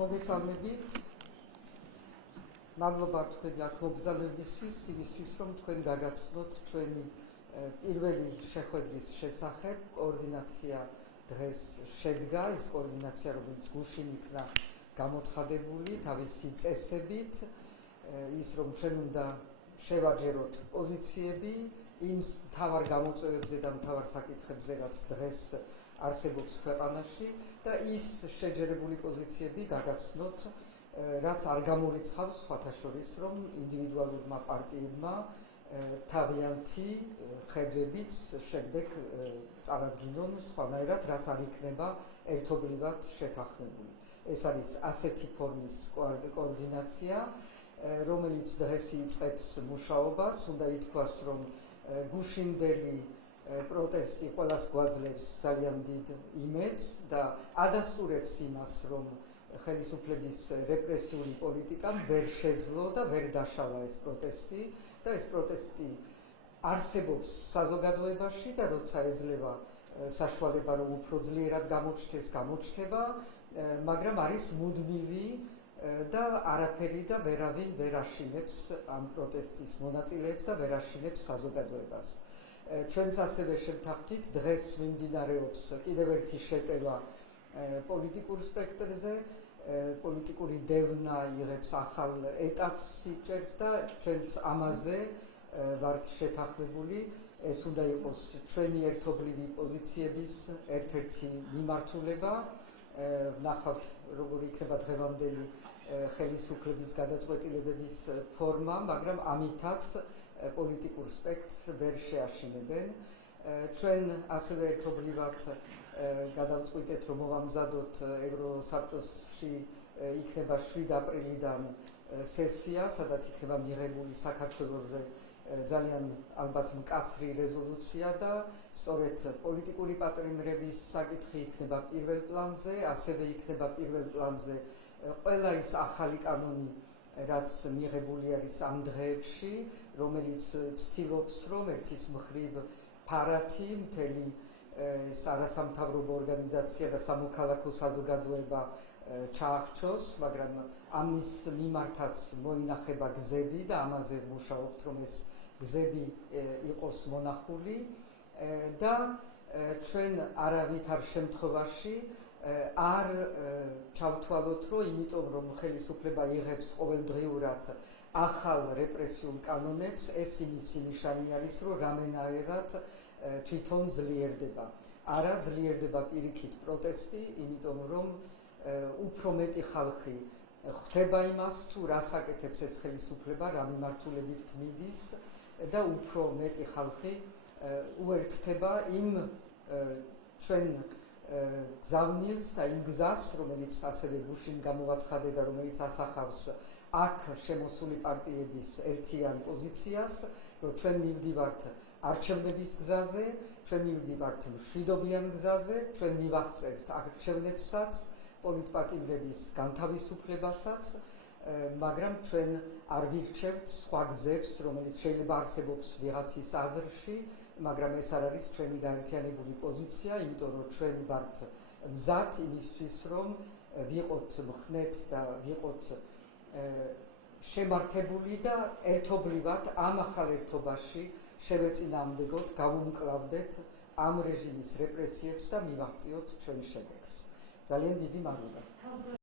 მოგესალმებით. მადლობა თქვენი აქ მობრძანებისთვის, იმისთვის რომ თქვენ გაგაცნოთ ჩვენი პირველი შეხვედრის შესახებ. კოორდინაცია დღეს შედგა, ის კოორდინაცია, რომელიც გუშინ იქნა გამოცხადებული თავისი წესებით, ის რომ ჩვენ უნდა შევაჯეროთ პოზიციები იმ მთავარ გამოწვევებზე და მთავარ საკითხებზე, რაც დღეს არსებობს ქვეყანაში და ის შეჯერებული პოზიციები გაგაცნოთ, რაც არ გამორიცხავს სხვათა შორის, რომ ინდივიდუალურმა პარტიებმა თავიანთი ხედვებიც შემდეგ წარადგინონ სხვანაირად, რაც არ იქნება ერთობლივად შეთანხმებული. ეს არის ასეთი ფორმის კოორდინაცია, რომელიც დღეს იწყებს მუშაობას. უნდა ითქვას, რომ გუშინდელი პროტესტი ყველას გვაძლევს ძალიან დიდ იმედს და ადასტურებს იმას, რომ ხელისუფლების რეპრესიული პოლიტიკამ ვერ შეძლო და ვერ დაშალა ეს პროტესტი და ეს პროტესტი არსებობს საზოგადოებაში და როცა ეძლევა საშუალება, რომ უფრო ძლიერად გამოჩნდეს, გამოჩნდება, მაგრამ არის მუდმივი და არაფერი და ვერავინ ვერ აშინებს ამ პროტესტის მონაწილეებს და ვერ აშინებს საზოგადოებას. ჩვენც ასევე შევთანხმდით, დღეს მიმდინარეობს კიდევ ერთი შეტევა პოლიტიკურ სპექტრზე, პოლიტიკური დევნა იღებს ახალ ეტაპს იჭერს და ჩვენც ამაზე ვართ შეთანხმებული. ეს უნდა იყოს ჩვენი ერთობლივი პოზიციების ერთ-ერთი მიმართულება. ვნახავთ, როგორ იქნება დღევანდელი ხელისუფლების გადაწყვეტილებების ფორმა, მაგრამ ამითაც პოლიტიკურ სპექტრს ვერ შეაშინებენ. ჩვენ ასევე ერთობლივად გადავწყვიტეთ, რომ მოვამზადოთ ევროსაბჭოში იქნება 7 აპრილიდან სესია, სადაც იქნება მიღებული საქართველოზე ძალიან ალბათ მკაცრი რეზოლუცია და სწორედ პოლიტიკური პატრიოტიზმის საკითხი იქნება პირველ პლანზე, ასევე იქნება პირველ პლანზე ყველა ის ახალი კანონი, რაც მიღებული არის ამ დღეებში, რომელიც ცდილობს, რომ ერთის მხრივ ფარათი მთელი არასამთავრობო ორგანიზაცია და სამოქალაქო საზოგადოება ჩაახჩოს, მაგრამ ამის მიმართაც მოინახება გზები და ამაზე ვმუშაობთ, რომ ეს გზები იყოს მონახული და ჩვენ არავითარ შემთხვევაში არ ჩავთვალოთ, რომ იმიტომ რომ ხელისუფლება იღებს ყოველდღიურად ახალ რეპრესიულ კანონებს, ეს იმისი ნიშანი არის, რომ რამენაირად თვითონ ძლიერდება. არა ძლიერდება პირიქით პროტესტი, იმიტომ რომ უფრო მეტი ხალხი ხვდება იმას, თუ რას აკეთებს ეს ხელისუფლება, რა მიმართულებით მიდის და უფრო მეტი ხალხი უერთდება იმ ჩვენ გზავნილს და იმ გზას, რომელიც ასევე გუშინ გამოვაცხადე და რომელიც ასახავს აქ შემოსული პარტიების ერთიან პოზიციას, რომ ჩვენ მივდივართ არჩევნების გზაზე, ჩვენ მივდივართ მშვიდობიან გზაზე, ჩვენ მივაღწევთ არჩევნებსაც, პოლიტპატიმრების განთავისუფლებასაც, მაგრამ ჩვენ არ ვირჩევთ სხვა გზებს, რომელიც შეიძლება არსებობს ვიღაცის აზრში, მაგრამ ეს არ არის ჩვენი გაერთიანებული პოზიცია, იმიტომ რომ ჩვენ ვართ მზად იმისთვის, რომ ვიყოთ მხნეთ და ვიყოთ შემართებული და ერთობლივად ამ ახალ ერთობაში შევეწინააღმდეგოთ, გავუმკლავდეთ ამ რეჟიმის რეპრესიებს და მივაღწიოთ ჩვენ შედეგს. ძალიან დიდი მადლობა.